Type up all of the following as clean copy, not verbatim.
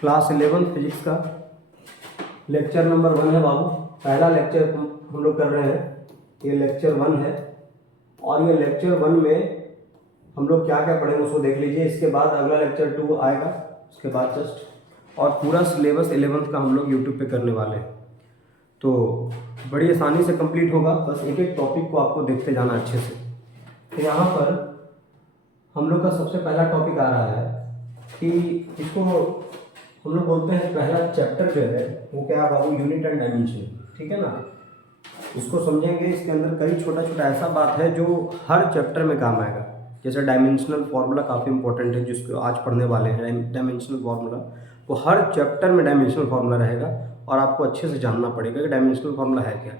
Class 11 physics का lecture number 1 है बाबू। पहला लेक्चर हम लोग कर रहे हैं, ये लेक्चर 1 है। और ये लेक्चर 1 में हम लोग क्या क्या पढ़ेंगे उसको देख लीजिए। इसके बाद अगला लेक्चर 2 आएगा, उसके बाद जस्ट, और पूरा सिलेबस 11th का हम लोग यूट्यूब पे करने वाले हैं, तो बड़ी आसानी से कंप्लीट होगा। बस एक एक टॉपिक को आपको देखते जाना अच्छे से। तो यहाँ पर हम लोग का सबसे पहला टॉपिक आ रहा है कि इसको हम लोग बोलते हैं, पहला चैप्टर जो है वो क्या है बाबू, यूनिट एंड डायमेंशन, ठीक है ना। इसको समझेंगे, इसके अंदर कई छोटा छोटा ऐसा बात है जो हर चैप्टर में काम आएगा। जैसे डायमेंशनल फार्मूला काफ़ी इंपॉर्टेंट है, जिसको आज पढ़ने वाले हैं। डायमेंशनल फार्मूला वो हर चैप्टर में डायमेंशनल फार्मूला रहेगा, और आपको अच्छे से जानना पड़ेगा कि डायमेंशनल फार्मूला है क्या।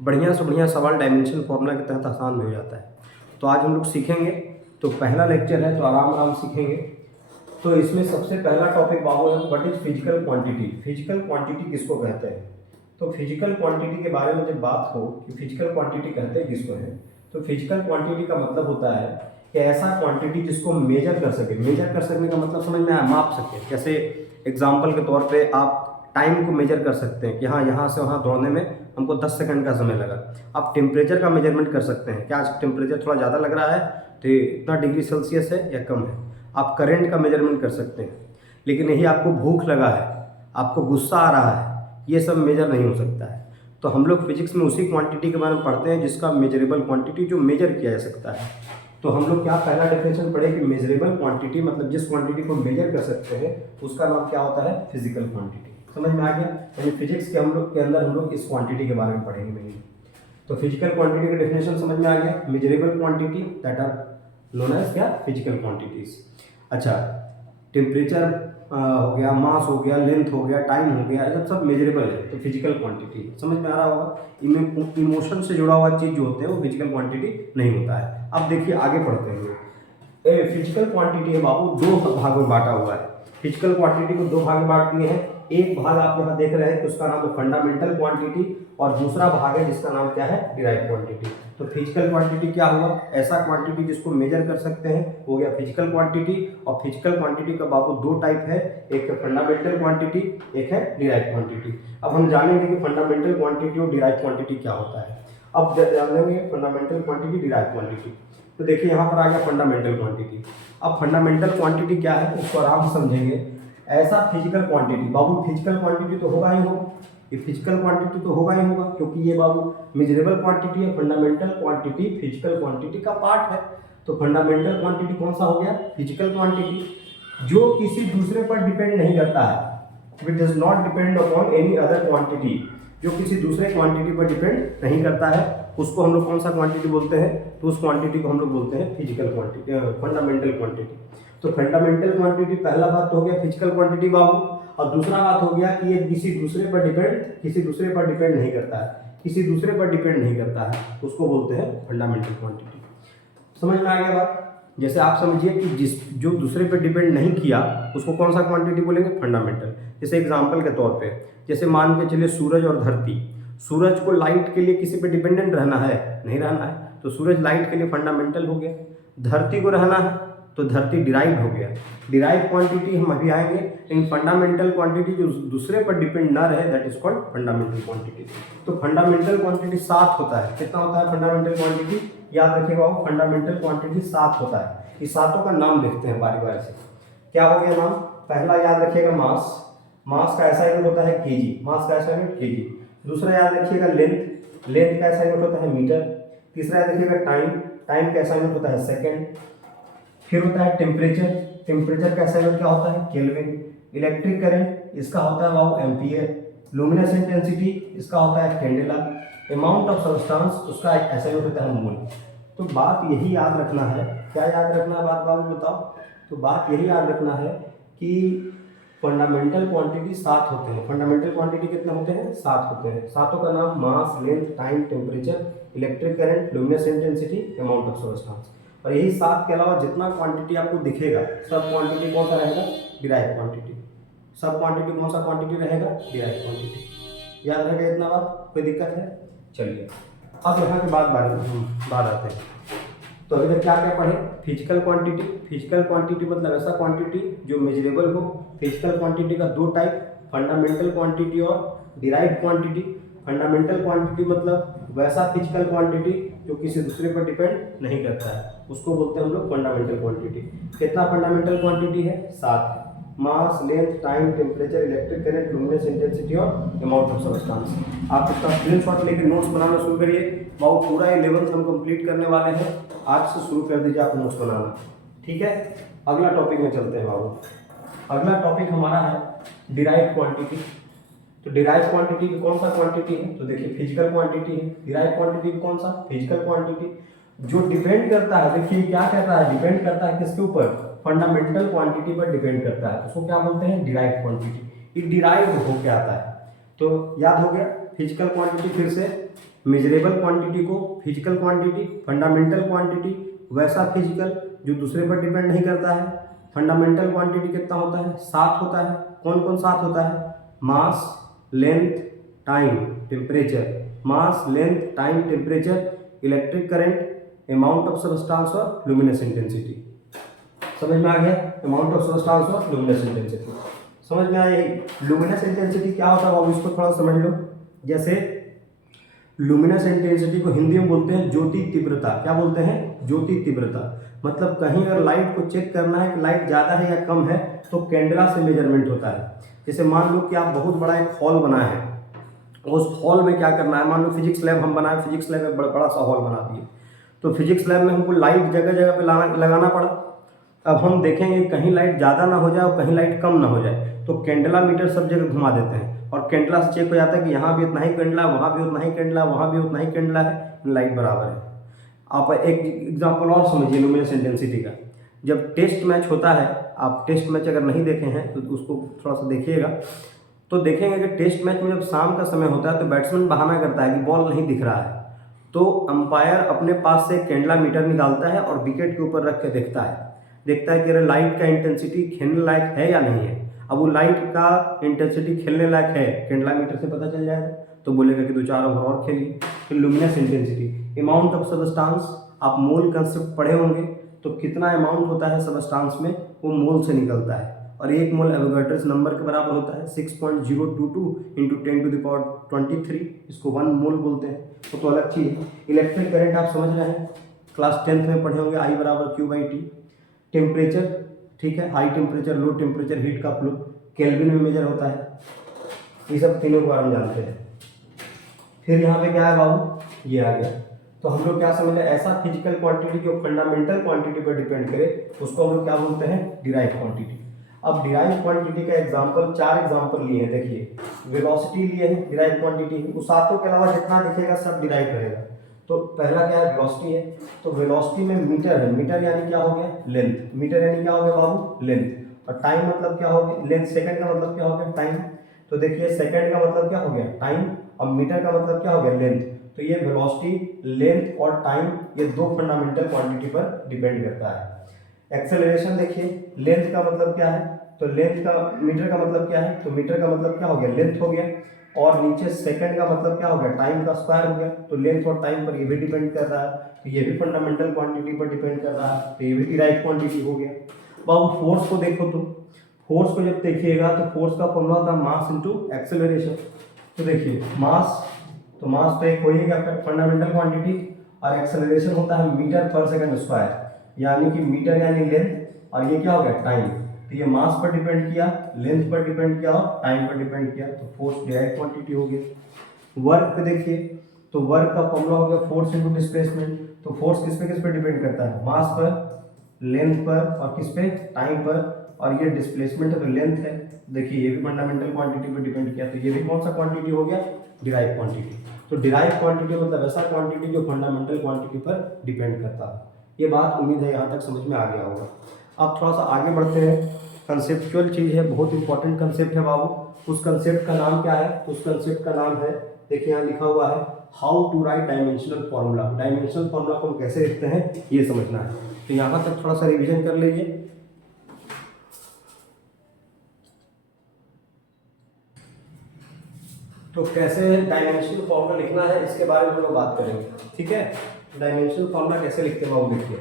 बढ़िया से बढ़िया सवाल डायमेंशनल फार्मूला के तहत आसान हो जाता है। तो आज हम लोग सीखेंगे, तो पहला लेक्चर है तो आराम आराम सीखेंगे। तो इसमें सबसे पहला टॉपिक बाबू है, what is physical quantity. Physical quantity किसको कहते हैं? तो फिजिकल क्वांटिटी के बारे में जब बात हो कि फिजिकल क्वांटिटी कहते हैं किसको है, तो फिजिकल क्वांटिटी का मतलब होता है कि ऐसा क्वांटिटी जिसको मेजर कर सके। मेजर कर सकने का मतलब समझ में आया, माप सके। जैसे एग्जाम्पल के तौर पे आप टाइम को मेजर कर सकते हैं कि हाँ, यहाँ से वहाँ दौड़ने में हमको 10 सेकंड का समय लगा। आप टेम्परेचर का मेजरमेंट कर सकते हैं कि आज टेम्परेचर थोड़ा ज़्यादा लग रहा है तो इतना डिग्री सेल्सियस है या कम है। आप करंट का मेजरमेंट कर सकते हैं। लेकिन यही आपको भूख लगा है, आपको गुस्सा आ रहा है, ये सब मेजर नहीं हो सकता है। तो हम लोग फिजिक्स में उसी क्वांटिटी के बारे में पढ़ते हैं जिसका मेजरेबल क्वांटिटी, जो मेजर किया जा सकता है। तो हम लोग क्या पहला डेफिनेशन पढ़े कि मेजरेबल क्वांटिटी मतलब जिस क्वांटिटी को मेजर कर सकते हैं उसका नाम क्या होता है, फिजिकल क्वांटिटी। समझ में आ गया? यानी फिजिक्स के हम लोग के अंदर हम लोग इस क्वांटिटी के बारे में पढ़ेंगे नहीं। तो फिजिकल क्वांटिटी का डेफिनेशन समझ में आ गया। Measurable quantity that are known as क्या, फिजिकल क्वांटिटीज। अच्छा, टेम्परेचर हो गया, मास हो गया, लेंथ हो गया, टाइम हो गया, ये सब मेजरेबल है, तो फिजिकल क्वांटिटी। समझ में आ रहा होगा। इमोशन से जुड़ा हुआ चीज़ जो होते हैं वो फिजिकल क्वांटिटी नहीं होता है। अब देखिए आगे पढ़ते हैं। फिजिकल क्वांटिटी है बाबू, दो भागों में बांटा हुआ है। फिजिकल क्वांटिटी को दो भाग में बांट दिए हैं। एक भाग आप यहाँ देख रहे हैं कि उसका नाम है फंडामेंटल क्वांटिटी, और दूसरा भाग है जिसका नाम क्या है, डिराइव क्वांटिटी। तो फिजिकल क्वांटिटी क्या हुआ, ऐसा क्वांटिटी जिसको मेजर कर सकते हैं, हो गया फिजिकल क्वांटिटी। और फिजिकल क्वांटिटी का बाबू दो टाइप है, एक है फंडामेंटल क्वांटिटी, एक है डिराइव क्वांटिटी। अब हम जानेंगे कि फंडामेंटल क्वांटिटी और डिराइव क्वांटिटी क्या होता है। अब जानेंगे फंडामेंटल क्वांटिटी, डिराइव क्वांटिटी। तो देखिए यहाँ पर आ गया फंडामेंटल क्वांटिटी। अब फंडामेंटल क्वांटिटी क्या है उसको आराम से समझेंगे। ऐसा फिजिकल क्वांटिटी, बाबू फिजिकल क्वांटिटी तो होगा ही होगा, ये फिजिकल क्वांटिटी तो होगा ही होगा, क्योंकि ये बाबू मेजरेबल क्वांटिटी है। फंडामेंटल क्वांटिटी फिजिकल क्वांटिटी का पार्ट है। तो फंडामेंटल क्वांटिटी कौन सा हो गया, फिजिकल क्वांटिटी, जो किसी दूसरे पर डिपेंड नहीं करता है। It does not depend upon any other quantity, जो किसी दूसरे क्वांटिटी पर डिपेंड नहीं करता है, उसको हम लोग कौन सा क्वांटिटी बोलते हैं, तो उस क्वांटिटी को हम लोग बोलते हैं फिजिकल क्वांटिटी, फंडामेंटल क्वांटिटी। तो फंडामेंटल क्वांटिटी पहला बात तो हो गया फिजिकल क्वांटिटी बाबू, और दूसरा बात हो गया कि ये किसी दूसरे पर डिपेंड नहीं करता है। किसी दूसरे पर डिपेंड नहीं करता है, उसको बोलते हैं फंडामेंटल क्वांटिटी। समझ में आ गया बात? जैसे आप समझिए कि जो दूसरे पर डिपेंड नहीं किया उसको कौन सा क्वांटिटी बोलेंगे, फंडामेंटल। जैसे एग्जांपल के तौर पे, जैसे मान के चलिए सूरज और धरती। सूरज को लाइट के लिए किसी पे डिपेंडेंट रहना है, नहीं रहना है, तो सूरज लाइट के लिए फंडामेंटल हो गया। धरती को रहना है तो धरती डिराइव हो गया। डिराइव क्वांटिटी हम अभी आएंगे, लेकिन फंडामेंटल क्वांटिटी जो दूसरे पर डिपेंड ना रहे, that is called fundamental quantity. तो फंडामेंटल क्वांटिटी 7 होता है। कितना होता है फंडामेंटल क्वांटिटी, याद रखिएगा, फंडामेंटल क्वांटिटी 7 होता है। इस सातों का नाम देखते हैं बारी बारी से। क्या हो गया नाम, पहला याद रखिएगा मास। मास का ऐसा यूनिट होता है केजी, मास का ऐसा यूनिट केजी। दूसरा याद रखिएगा लेंथ, लेंथ का ऐसा यूनिट होता है मीटर। तीसरा याद रखिएगा टाइम, टाइम का ऐसा यूनिट होता है सेकंड। फिर होता है टेम्परेचर, टेम्परेचर का ऐसा यूनिट क्या होता है, केल्विन। इलेक्ट्रिक करंट, इसका होता है वाव एम्पियर। लुमिनस इंटेंसिटी, इसका होता है कैंडेला। अमाउंट ऑफ सब्सटेंस, उसका एक ऐसा यूनिट होता है मोल। तो बात यही याद रखना है, क्या याद रखना है बात बाबू बताओ। तो बात यही याद रखना है कि फंडामेंटल क्वांटिटी 7 होते हैं। फंडामेंटल क्वांटिटी कितने होते हैं, 7 होते हैं। सातों का नाम mass, length, time, temperature, electric current, luminous intensity, amount of substance. और यही 7 के अलावा जितना क्वांटिटी आपको दिखेगा, सब क्वांटिटी कौन सा रहेगा, डिराइव क्वांटिटी। सब क्वांटिटी कौन सा क्वांटिटी रहेगा, डिराइव क्वांटिटी। याद रहेगा इतना बात, कोई दिक्कत है? चलिए अब यहाँ के बाद आते हैं। तो अभी तक क्या क्या पढ़े? Physical quantity. फिजिकल क्वांटिटी मतलब ऐसा क्वांटिटी जो मेजरेबल हो। फिजिकल क्वांटिटी का दो टाइप, फंडामेंटल क्वांटिटी और डिराइव्ड क्वांटिटी। फंडामेंटल क्वांटिटी मतलब वैसा फिजिकल क्वांटिटी जो किसी दूसरे पर डिपेंड नहीं करता है, उसको बोलते हैं हम लोग फंडामेंटल क्वांटिटी। कितना फंडामेंटल क्वांटिटी है? 7। Mass, length, time, temperature, electric current, luminous intensity और अमाउंट ऑफ सब्सटेंस। आप इसका स्क्रीनशॉट लेकर नोट्स बनाना शुरू करिए। वो पूरा 11th हम कंप्लीट करने वाले हैं, आज से शुरू कर दीजिए आप नोट्स बनाना, ठीक है। अगला टॉपिक में चलते हैं बाबू। अगला टॉपिक हमारा है डिराइव्ड क्वांटिटी। तो डिराइव्ड क्वांटिटी की कौन सा क्वांटिटी है? तो देखिए फिजिकल क्वांटिटी है। डिराइव्ड क्वांटिटी कौन सा? Physical quantity. जो डिपेंड करता है, देखिए क्या कहता है, डिपेंड करता है किसके ऊपर? फंडामेंटल क्वांटिटी पर डिपेंड करता है, उसको क्या बोलते हैं? Derived quantity. ये डिराइव्ड होके आता है। तो याद हो गया फिजिकल क्वांटिटी, फिर से मेजरेबल क्वांटिटी को फिजिकल क्वांटिटी, फंडामेंटल क्वांटिटी वैसा फिजिकल जो दूसरे पर डिपेंड नहीं करता है। फंडामेंटल क्वांटिटी कितना होता है? 7 होता है। कौन कौन 7 होता है? Mass, length, time, temperature. Mass, length, time, temperature, electric current, amount of substance और लुमिनस इंटेंसिटी। समझ में आ गया? अमाउंट ऑफ सब्सटेंस और लुमिनस इंटेंसिटी समझ में आया। लुमिनस इंटेंसिटी क्या होता है, अब इसको थोड़ा समझ लो। जैसे लुमिनस इंटेंसिटी को हिंदी में बोलते हैं ज्योति तीव्रता। क्या बोलते हैं? ज्योति तीव्रता। मतलब कहीं अगर लाइट को चेक करना है कि लाइट ज़्यादा है या कम है, तो कैंडला से मेजरमेंट होता है। जैसे मान लो कि आप बहुत बड़ा एक हॉल बनाए हैं, उस हॉल में क्या करना है, मान लो फिजिक्स लैब हम बनाए, फिजिक्स लैब में बड़ा सा हॉल बना दिए, तो फिजिक्स लैब में हमको लाइट जगह जगह पे लगाना पड़ा। अब हम देखेंगे कहीं लाइट ज़्यादा ना हो जाए और कहीं लाइट कम ना हो जाए, तो कैंडला मीटर सब जगह घुमा देते हैं और कैंडला से चेक हो जाता है कि यहाँ भी उतना ही कैंडला, वहाँ भी उतना ही कैंडला, वहाँ भी उतना ही कैंडला है, लाइट बराबर है। आप एक एग्जाम्पल और समझिए लुमिनस इंटेंसिटी का। जब टेस्ट मैच होता है, आप टेस्ट मैच अगर नहीं देखे हैं तो उसको थोड़ा सा देखिएगा, तो देखेंगे कि टेस्ट मैच में जब शाम का समय होता है तो बैट्समैन बहाना करता है कि बॉल नहीं दिख रहा है, तो अंपायर अपने पास से कैंडला मीटर निकालता है और विकेट के ऊपर रख के देखता है कि अरे लाइट का इंटेंसिटी खेलने लायक है या नहीं है। अब वो लाइट का इंटेंसिटी खेलने लायक है, कैंडला मीटर से पता चल जाएगा, तो बोलेगा कि 2-4 ओवर और खेलिए। तो luminous intensity, amount of substance, आप मोल कंसेप्ट पढ़े होंगे, तो कितना अमाउंट होता है सबस्टांस में, वो मोल से निकलता है और 1 मोल एवोगाड्रोस नंबर के बराबर होता है 6.022 इंटू 10⁻23, इसको 1 मोल बोलते हैं। वो तो अलग चीज़ है। इलेक्ट्रिक करंट आप समझ रहे हैं, क्लास 10th में पढ़े होंगे, I बराबर Q/T। टेम्परेचर, ठीक है, high temperature, low temperature, heat का फ्लो केल्विन में मेजर होता है। ये सब तीनों को हम जानते हैं। फिर यहाँ पे क्या है बाबू, ये आ गया। तो हम लोग क्या समझ रहे हैं, ऐसा फिजिकल क्वांटिटी जो फंडामेंटल क्वांटिटी पर डिपेंड करे, उसको हम लोग क्या बोलते हैं? Derived quantity. अब डिराइव्ड क्वांटिटी का एग्जांपल, 4 एग्जांपल लिए हैं। देखिए वेलोसिटी लिए हैं, डिराइव्ड क्वांटिटी। उस सातों के अलावा जितना दिखेगा सब डिराइव्ड रहेगा। तो पहला क्या है? वेलोसिटी है। तो वेलोसिटी में मीटर है, मीटर यानी क्या हो गया? लेंथ। मीटर यानी क्या हो गया बाबू? लेंथ। और टाइम मतलब क्या हो गया? लेंथ। सेकंड का मतलब क्या हो गया? टाइम। तो देखिए सेकंड का मतलब क्या हो गया? टाइम। अब मीटर का मतलब क्या हो गया? लेंथ। तो ये वेलोसिटी, लेंथ और टाइम, ये 2 फंडामेंटल क्वांटिटी पर डिपेंड करता है। एक्सेलरेशन देखिए, लेंथ का मतलब क्या है? तो लेंथ का, मीटर का मतलब क्या है? तो मीटर का मतलब क्या हो गया? लेंथ हो गया। और नीचे सेकंड का मतलब क्या हो गया? टाइम का स्क्वायर हो गया। तो लेंथ और टाइम पर ये भी डिपेंड कर रहा है, तो ये भी फंडामेंटल क्वांटिटी पर डिपेंड कर रहा है, तो ये भी डिराइव्ड क्वांटिटी हो गया। अब फोर्स को देखो, तो फोर्स को जब देखिएगा तो फोर्स का फॉर्मूला होता है मास इनटू एक्सेलरेशन। तो देखिए मास, तो मास तो एक हो ही गया फंडामेंटल क्वांटिटी, और एक्सेलरेशन होता है मीटर पर सेकंड स्क्वायर, यानी कि मीटर यानी लेंथ, और ये क्या हो गया? टाइम। तो ये मास पर डिपेंड किया, लेंथ पर डिपेंड किया और टाइम पर डिपेंड किया, तो फोर्स डायरेक्ट क्वांटिटी हो गया। वर्क पे देखिए, तो वर्क का फॉर्मूला हो गया फोर्स इनटू डिस्प्लेसमेंट। तो फोर्स किस पे डिपेंड करता है? मास पर, लेंथ पर और किस पे? टाइम पर। और ये डिस्प्लेसमेंट है तो लेंथ है। देखिए ये भी फंडामेंटल क्वांटिटी पर डिपेंड किया, तो ये भी कौन सा क्वांटिटी हो गया? Derive quantity. तो डिराइव क्वांटिटी मतलब ऐसा क्वांटिटी जो फंडामेंटल क्वांटिटी पर डिपेंड करता है। ये बात उम्मीद है यहाँ तक समझ में आ गया होगा। अब थोड़ा सा आगे बढ़ते हैं। कंसेप्चुअल चीज़ है, बहुत इंपॉर्टेंट कंसेप्ट है बाबू। उस कंसेप्ट का नाम क्या है? उस कंसेप्ट का नाम है, देखिए यहाँ लिखा हुआ है, how to write dimensional formula. Dimensional formula को हम कैसे लिखते हैं ये समझना है, तो यहाँ तक थोड़ा सा रिवीजन कर लीजिए। तो कैसे डायमेंशनल फॉर्मूला लिखना है इसके बारे में हम लोग बात करेंगे, ठीक है। डायमेंशन फॉर्मूला कैसे लिखते हैं वो देखिए।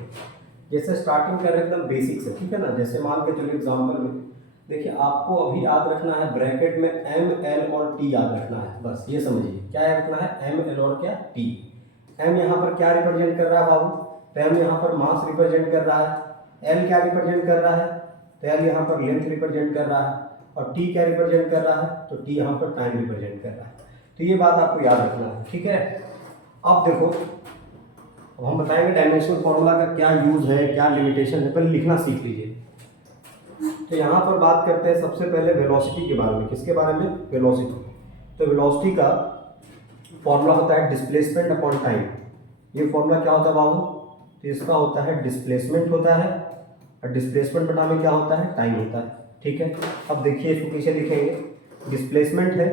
जैसे स्टार्टिंग कर रहे हैं एकदम बेसिक से, ठीक है ना। जैसे मान के चलिए एग्जांपल में देखिए, आपको अभी याद रखना है ब्रैकेट में एम एल और टी याद रखना है, बस ये समझिए क्या याद रखना है, एम एल और क्या टी। एम यहाँ पर क्या रिप्रेजेंट कर रहा है बाबू, तो एम यहाँ पर मास रिप्रेजेंट कर रहा है, एल क्या रिप्रेजेंट कर रहा है, तो एल यहाँ पर लेंथ रिप्रेजेंट कर रहा है, और टी क्या रिप्रेजेंट कर रहा है, तो टी यहाँ पर टाइम रिप्रेजेंट कर रहा है। तो ये बात आपको याद रखना है, ठीक है। अब देखो, अब हम बताएंगे डायमेंशनल फॉर्मूला का क्या यूज है, क्या लिमिटेशन है, पहले लिखना सीख लीजिए। तो यहाँ पर बात करते हैं सबसे पहले वेलोसिटी के बारे में। किसके बारे में, वेलोसिटी। तो वेलोसिटी का फॉर्मूला होता है डिस्प्लेसमेंट अपॉन टाइम। ये फॉर्मूला क्या होता है बाबू, तो इसका होता है डिस्प्लेसमेंट होता है, और डिस्प्लेसमेंट बटा में क्या होता है, टाइम होता है, ठीक है। अब देखिए इसको कैसे लिखेंगे, डिस्प्लेसमेंट है,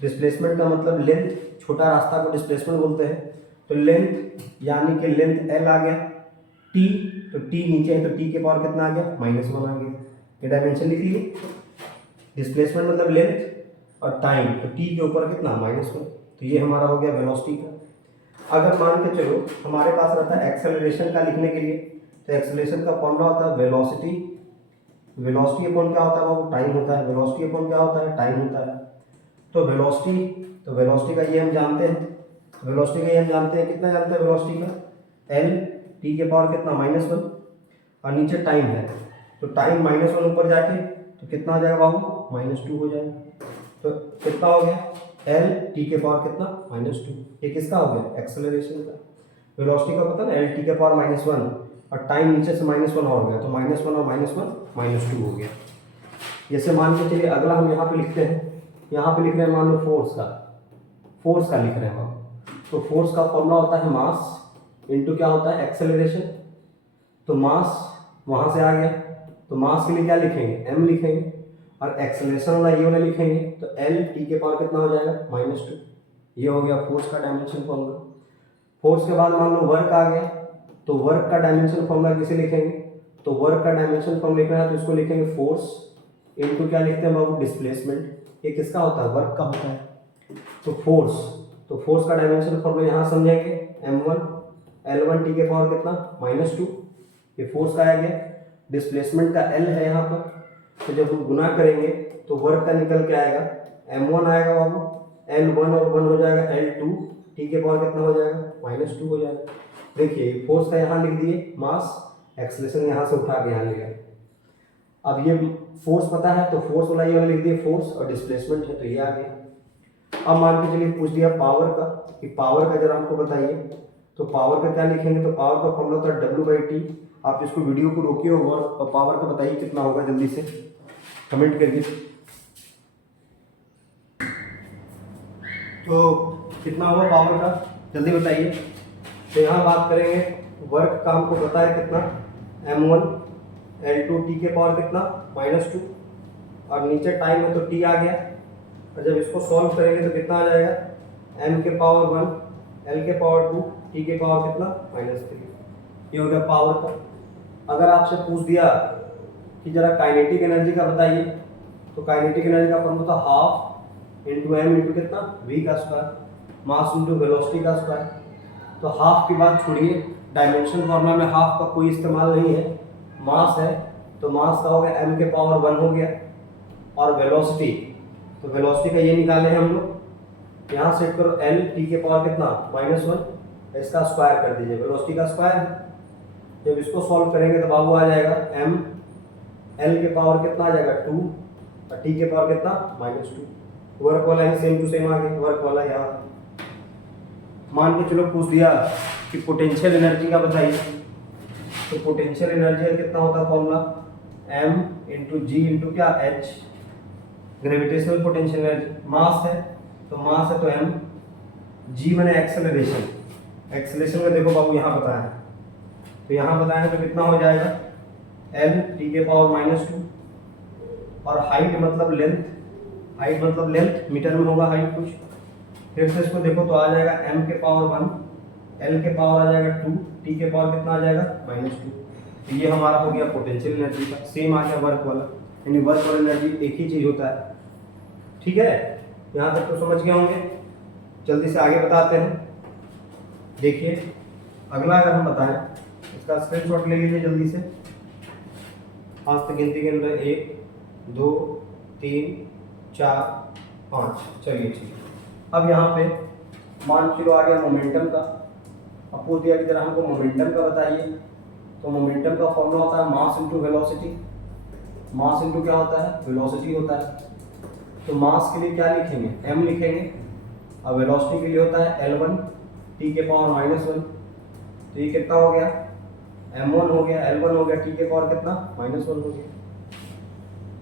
डिस्प्लेसमेंट का मतलब लेंथ, छोटा रास्ता को डिस्प्लेसमेंट बोलते हैं। तो लेंथ यानी कि लेंथ एल आ गया, टी, तो टी नीचे है तो टी के पावर कितना आ गया, -1 आ गया। ये डायमेंशन लिख लीजिए, डिस्प्लेसमेंट मतलब लेंथ, और टाइम तो टी के ऊपर कितना, -1। तो ये हमारा हो गया वेलोसिटी का। अगर मान के चलो हमारे पास रहता है एक्सेलरेशन का लिखने के लिए, तो एक्सेलरेशन का फॉर्मूला होता है वेलोसिटी, वेलोसिटी अपॉन क्या होता है वो टाइम होता है, वेलोसिटी अपॉन क्या होता है, टाइम होता है। तो वेलोसिटी, तो वेलोसिटी का ये हम जानते हैं, वेलोसिटी का ये हम जानते हैं, कितना जानते हैं वेलोसिटी का, एल टी के पावर कितना, -1, और नीचे टाइम है, तो टाइम -1 ऊपर जाके तो कितना हो जाएगा बाबू, -2 हो जाएगा। तो कितना हो गया, एल टी के पावर कितना, -2। ये किसका हो गया, एक्सेलरेशन का। वेलोसिटी का पता ना, एल टी के पावर -1, और टाइम नीचे से -1 और हो गया, तो -1 और -1 -2 हो गया। जैसे मान के चलिए अगला हम यहाँ पे लिखते हैं, यहाँ पे लिख रहे हैं मान लो फोर्स का, फोर्स का लिख रहे हैं हम। तो फोर्स का फॉर्मूला होता है मास इनटू क्या होता है, एक्सेलरेशन। तो मास वहाँ से आ गया, तो मास के लिए क्या लिखेंगे, m लिखेंगे, और एक्सेलरेशन वाला ये वाला लिखेंगे, तो एल टी के पावर कितना हो जाएगा, -2। ये हो गया फोर्स का डायमेंशन फॉर्मूला। फोर्स के बाद मान लो वर्क आ गया, तो वर्क का डायमेंशन फॉर्मूला किसे लिखेंगे, तो वर्क का डायमेंशन फॉर्मूला लिखना है तो इसको लिखेंगे फोर्स इनटू क्या लिखते हैं बाबू, डिस्प्लेसमेंट। ये किसका होता है, वर्क का होता है। तो फोर्स का डायमेंशन फॉर्मूला यहाँ समझेंगे, m1 L1 टी के पावर कितना, -2। ये फोर्स का आ गया, डिस्प्लेसमेंट का L है यहाँ पर, तो जब हम गुना करेंगे तो वर्क का निकल के आएगा, m1 आएगा बाबू, L1 और 1 हो जाएगा L2, टी के पावर कितना हो जाएगा, -2 हो जाएगा। देखिए फोर्स का यहाँ लिख दिए मास, एक्सेलरेशन यहाँ से उठा के यहाँ ले गए। अब ये फोर्स पता है तो फोर्स वाला ये वाला लिख दिए फोर्स, और डिस्प्लेसमेंट है तो ये आ गया। अब मान के चलिए पूछ दिया पावर का, कि पावर का जरा हमको बताइए, तो पावर का क्या लिखेंगे, तो पावर का फॉर्मूला होता है W/T। आप इसको वीडियो को रोकिए और पावर का बताइए कितना होगा, जल्दी से कमेंट करिए। तो कितना होगा पावर का, जल्दी बताइए। तो यहाँ बात करेंगे वर्क का, हमको पता है कितना, m1 L2 टी के पावर कितना, -2, और नीचे टाइम है तो t आ गया, और जब इसको सॉल्व करेंगे तो कितना आ जाएगा, m के पावर 1 L के पावर 2 t के पावर कितना, -3। ये हो गया पावर का। अगर आपसे पूछ दिया कि जरा काइनेटिक एनर्जी का बताइए, तो काइनेटिक एनर्जी का फॉर्मूला था हाफ इंटू एम इंटू कितना, v का स्क्वायर, मास इंटू वेलोसिटी का स्क्वायर। तो हाफ की बात छोड़िए, डायमेंशन फॉर्मूला में हाफ का कोई इस्तेमाल नहीं है, मास है तो मास का हो गया m के पावर 1 हो गया, और वेलोसिटी, तो वेलोसिटी का ये निकाले हम लोग, यहाँ सेट करो l t के पावर कितना, -1, इसका स्क्वायर कर दीजिए, वेलोसिटी का स्क्वायर। जब इसको सॉल्व करेंगे तो बाबू आ जाएगा m, l के पावर कितना आ जाएगा 2, और t के पावर कितना, -2। वर्क वाला ही सेम टू सेम आ गया, वर्क वाला यहाँ। मान के चलो पूछ दिया कि पोटेंशियल एनर्जी का बताइए, तो पोटेंशियल एनर्जी कितना होता है फॉर्मूला, m इंटू जी इंटू क्या, h। ग्रेविटेशनल पोटेंशियल एनर्जी मास है, तो मास है तो m, g मैंने एक्सेलरेशन, एक्सेलरेशन में देखो बाबू यहाँ बताया है, तो यहाँ बताया है तो कितना हो जाएगा, l t के पावर -2, और हाइट मतलब लेंथ, हाइट मतलब लेंथ मीटर में होगा हाइट कुछ। फिर से इसको देखो तो आ जाएगा m के पावर 1, l के पावर आ जाएगा 2, t के पावर कितना आ जाएगा, -2। तो ये हमारा हो गया पोटेंशियल एनर्जी का। सेम आ गया वर्क वाला, यानी वर्क और एनर्जी एक ही चीज होता है, ठीक है। यहाँ तक तो समझ गए होंगे, जल्दी से आगे बताते हैं। देखिए अगला अगर हम बताएं, इसका स्क्रीनशॉट ले लीजिए जल्दी से। आज तक गिनती गिन रहे 1 2 3 4 5। चलिए ठीक है। अब यहाँ पे मान चलो आ गया मोमेंटम का। अब पूछ दिया कि जरा हमको मोमेंटम का बताइए। तो मोमेंटम का फॉर्मूला होता है mass into velocity. Mass into क्या होता है, वेलोसिटी होता है। तो मास के लिए क्या लिखेंगे, m लिखेंगे। अब वेलोसिटी के लिए होता है L1 t के पावर -1। तो ये कितना हो गया, m1 हो गया, L1 हो गया, t के पावर कितना -1 हो गया।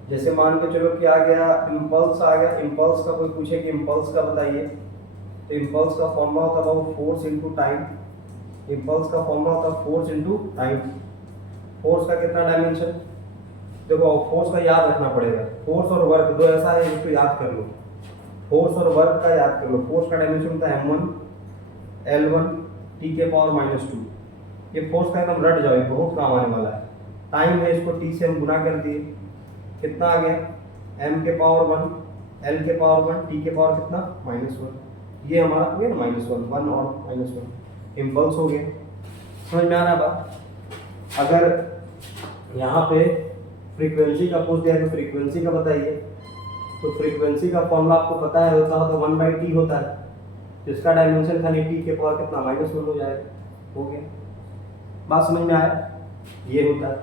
जैसे मान के चलो कि आ गया इम्पल्स आ गया। इम्पल्स का कोई पूछे कि इम्पल्स का बताइए, तो इम्पल्स का फॉर्मूला होता है फोर्स इंटू टाइम। इम्पल्स का फॉर्मूला होता है फोर्स इंटू टाइम। फोर्स का कितना डायमेंशन, देखो फोर्स का याद रखना पड़ेगा। फोर्स और वर्क दो ऐसा है जिसको याद कर लो। फोर्स और वर्क का याद कर लो। फोर्स का डायमेंशन होता है m1 L1 t के पावर -2। ये फोर्स का एकदम रट जाओ, बहुत काम आने वाला है। टाइम है, इसको t से हम गुना कर दिए, कितना आ गया m के पावर 1 L के पावर 1 t के पावर कितना -1। ये हमारा हो गया ना -1 और -1 इम्पल्स हो गया। समझ में आ रहा है बात। अगर यहाँ पे फ्रीक्वेंसी का पूछ दिया तो फ्रीक्वेंसी का बताइए। तो फ्रीक्वेंसी का फॉर्मूला आपको पता है, होता है तो 1/t होता है। जिसका डायमेंशन खाली t के पावर कितना -1 हो जाएगा। हो गया, बात समझ में आया, ये होता है।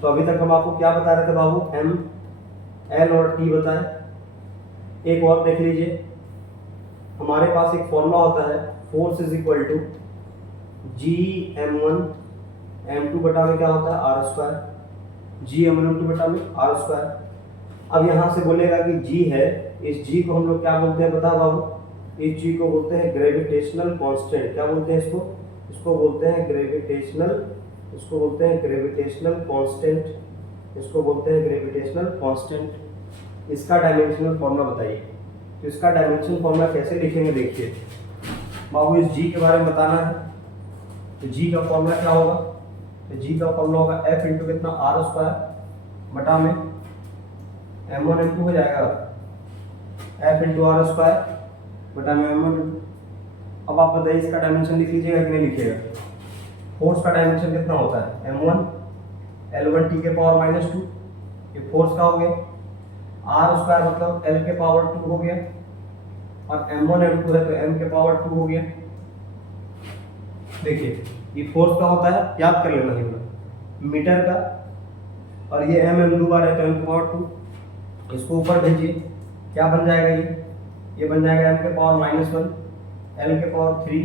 तो अभी तक हम आपको क्या बता रहे थे बाबू, m l और t बताए। एक और देख लीजिए, हमारे पास एक फॉर्मूला होता है force is equal to G m1 m2 बटा में क्या होता है r²। जी m1 m2 बटा में r²। अब यहाँ से बोलेगा कि g है, इस g को हम लोग क्या बोलते हैं बता बाबू, इस g को बोलते हैं ग्रेविटेशनल कांस्टेंट। क्या बोलते हैं इसको, इसको बोलते हैं ग्रेविटेशनल, इसको बोलते हैं ग्रेविटेशनल कांस्टेंट, इसको बोलते हैं ग्रेविटेशनल कांस्टेंट। इसका डायमेंशनल फॉर्मूला बताइए। तो इसका डायमेंशन फॉर्मूला कैसे लिखेंगे, देखिए बाबू इस g के बारे में बताना है। तो g का फॉर्मूला क्या होगा, तो g का फॉर्मूला होगा f इंटू कितना r² बटा में m1 m2 हो जाएगा, f इंटू r² बटा में m1। अब आप बताइए इसका डायमेंशन लिख लीजिएगा कि नहीं लिखिएगा। फोर्स का डायमेंशन कितना होता है m1 L1 t के पावर -2, ये फोर्स का हो गया। r² मतलब L के पावर 2 हो गया, और m1 m2 है तो m के पावर 2 हो गया। देखिए ये फोर्स का होता है, याद कर लेना है मीटर का, और ये m m2 बार है तो m के पावर 2। इसको ऊपर भेजिए, क्या बन जाएगा ये बन जाएगा m के पावर -1 L के पावर 3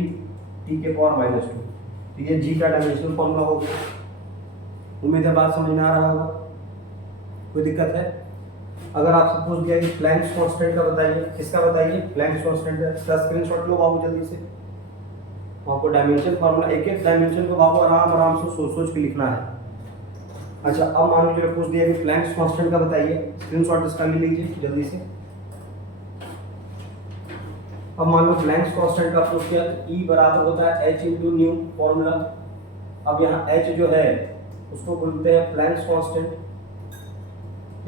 t के पावर -2। तो ये g का डायमेंशनल फॉर्मूला हो गया। उम्मीद है बात समझ में आ रहा होगा, कोई दिक्कत है। अगर आपसे पूछ दिया कि प्लैंक्स कांस्टेंट का बताइए, किसका बताइए, प्लैंक्स कांस्टेंट का। इसका स्क्रीनशॉट लो बाबू जल्दी से। आपको डायमेंशन फार्मूला, एक एक डायमेंशन को बाबू आराम आराम से सोच सोच के लिखना है। अच्छा अब मान लीजिए पूछ दिया कि प्लैंक्स कांस्टेंट का बताइए, स्क्रीनशॉट इसका ले लीजिए जल्दी से। अब मान लो प्लैंक्स कांस्टेंट का पूछ दिया तो E बराबर होता है h इंटू न्यू फॉर्मूला। अब यहाँ h जो है उसको बोलते हैं प्लैंक्स कांस्टेंट।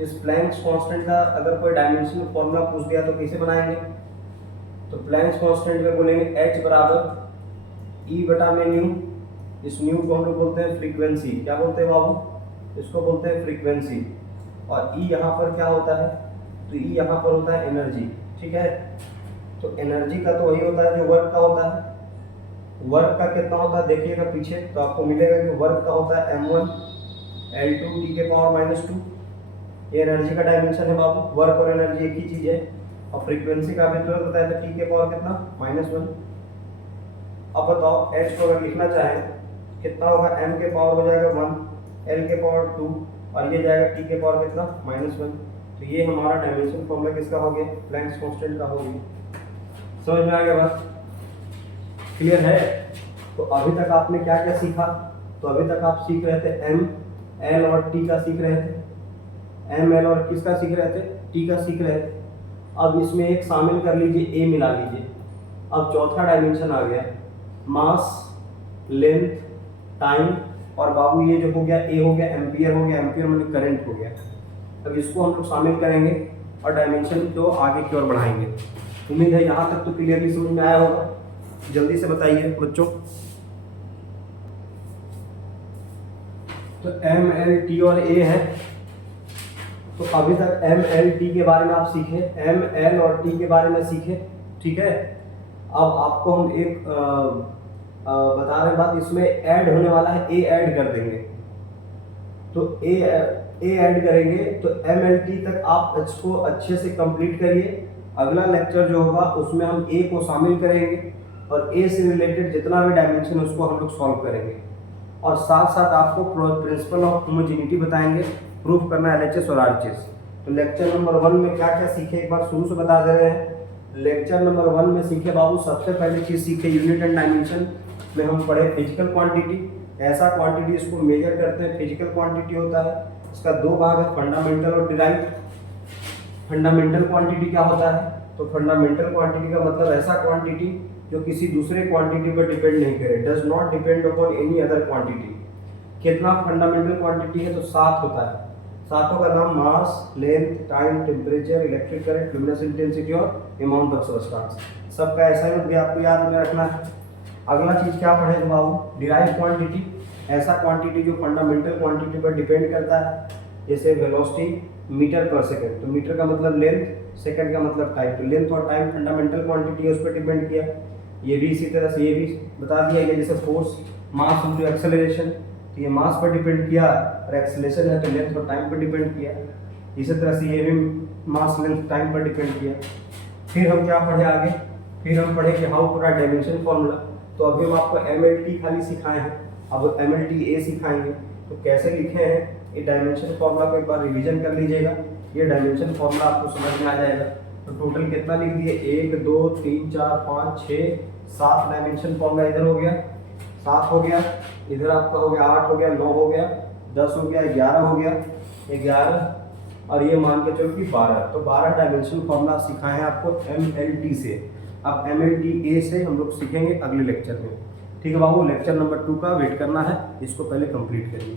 इस प्लैंक्स कांस्टेंट का अगर कोई डायमेंशनल फॉर्मूला पूछ दिया तो कैसे बनाएंगे, तो प्लैंक्स कांस्टेंट में बोलेंगे h बराबर E बटा में न्यू। इस न्यू को हम लोग बोलते हैं फ्रीक्वेंसी। क्या बोलते हैं बाबू, इसको बोलते हैं फ्रीक्वेंसी। और E यहाँ पर क्या होता है, तो E यहाँ पर होता है एनर्जी। ठीक है, तो एनर्जी का तो वही होता है जो वर्क का होता है। वर्क का कितना होता है देखिएगा पीछे, तो आपको मिलेगा कि वर्क का होता है m1 L2 t के पावर -2। ये एनर्जी का डायमेंशन है बाबू। वर्क और एनर्जी एक ही चीज है। और फ्रीक्वेंसी का भी तुरंत बताया था t के पावर कितना -1। अब बताओ h को अगर लिखना चाहें कितना होगा, m के पावर हो जाएगा 1 L के पावर 2 और ये जाएगा t के पावर कितना -1। तो ये हमारा डायमेंशन फॉर्मूला किसका हो गया, प्लैंक्स कांस्टेंट का हो गया। समझ में आ गया बात, क्लियर है। तो अभी तक आपने क्या क्या सीखा, तो अभी तक आप सीख रहे थे m l और t का सीख रहे थे। m l और किसका सीख रहे थे, t का सीख रहे थे। अब इसमें एक शामिल कर लीजिए, a मिला लीजिए। अब चौथा डायमेंशन आ गया मास, लेंथ, टाइम, और बाबू ये जो हो गया a हो गया एम्पियर हो गया, एम्पियर मतलब करंट हो गया। अब इसको हम लोग शामिल करेंगे और डायमेंशन को आगे की ओर बढ़ाएंगे। उम्मीद है यहाँ तक तो क्लियरली समझ में आया होगा। जल्दी से बताइए बच्चों। तो एम एल टी और ए है। तो अभी तक एम एल टी के बारे में आप सीखे, एम एल और टी के बारे में सीखे, ठीक है। अब आपको हम एक बता रहे बात, इसमें ऐड होने वाला है, ए ऐड कर देंगे। तो ए ऐड करेंगे तो एम एल टी तक आप इसको अच्छे से कंप्लीट करिए। अगला लेक्चर जो होगा उसमें हम ए को शामिल करेंगे और ए से रिलेटेड जितना भी डायमेंशन है उसको हम लोग सॉल्व करेंगे, और साथ साथ आपको प्रिंसिपल ऑफ होमोजेनिटी बताएंगे, प्रूफ करना एलएचएस और आरएचएस। तो लेक्चर नंबर 1 में क्या क्या सीखे एक बार शुरू से बता दे रहे हैं। लेक्चर नंबर 1 में सीखे बाबू, सबसे पहले चीज़ सीखे यूनिट एंड डायमेंशन में हम पढ़े फिजिकल क्वांटिटी। ऐसा क्वांटिटी इसको मेजर करते हैं, फिजिकल क्वांटिटी होता है। इसका दो भाग है, फंडामेंटल और डिराइव्ड। फंडामेंटल क्वांटिटी क्या होता है? तो फंडामेंटल क्वांटिटी का मतलब ऐसा क्वांटिटी जो किसी दूसरे क्वांटिटी पर डिपेंड नहीं करे, does not depend upon any other quantity. कितना फंडामेंटल क्वांटिटी है? तो 7 होता है। सातों का नाम mass, length, time, temperature, electric current, luminous intensity और अमाउंट ऑफ सब्सटेंस। सबका असाइनमेंट भी आपको याद में रखना है। अगला चीज क्या पढ़े बाबू? डिराइव क्वांटिटी, ऐसा क्वांटिटी जो फंडामेंटल क्वांटिटी पर डिपेंड करता है, जैसे वेलोसिटी मीटर पर सेकंड। तो मीटर का मतलब लेंथ, सेकंड का मतलब टाइम। तो लेंथ और टाइम फंडामेंटल क्वांटिटी है, उस पर डिपेंड किया। ये भी इसी तरह से ये भी बता दिया गया, जैसे फोर्स मास इनटू एक्सेलरेशन, तो ये मास पर डिपेंड किया, और एक्सेलरेशन है तो लेंथ और टाइम पर डिपेंड किया। इसी तरह से ये भी मास, लेंथ, टाइम पर डिपेंड किया। फिर हम क्या पढ़े आगे? फिर हम पढ़े कि how to write dimension formula. तो अभी हम आपको MLT खाली सिखाए हैं, अब MLT सिखाएंगे। तो कैसे लिखे हैं ये डायमेंशन फॉर्मूला को एक बार रिवीजन कर लीजिएगा। ये डायमेंशन फॉर्मूला आपको समझ में आ जाएगा। तो टोटल कितना लिख दिए? 1 2 3 4 5 6 7 डायमेंशन फॉर्मूला इधर हो गया, 7 हो गया, इधर आपका हो गया 8 हो गया, 9 हो गया, 10 हो गया, 11 हो गया, 11 और ये मान के चलो कि 12। तो 12 डायमेंशन फॉर्मूला सिखाए हैं आपको MLT से। अब MLT से हम लोग सीखेंगे अगले लेक्चर में। ठीक है बाबू, लेक्चर नंबर 2 का वेट करना है, इसको पहले कंप्लीट करिए।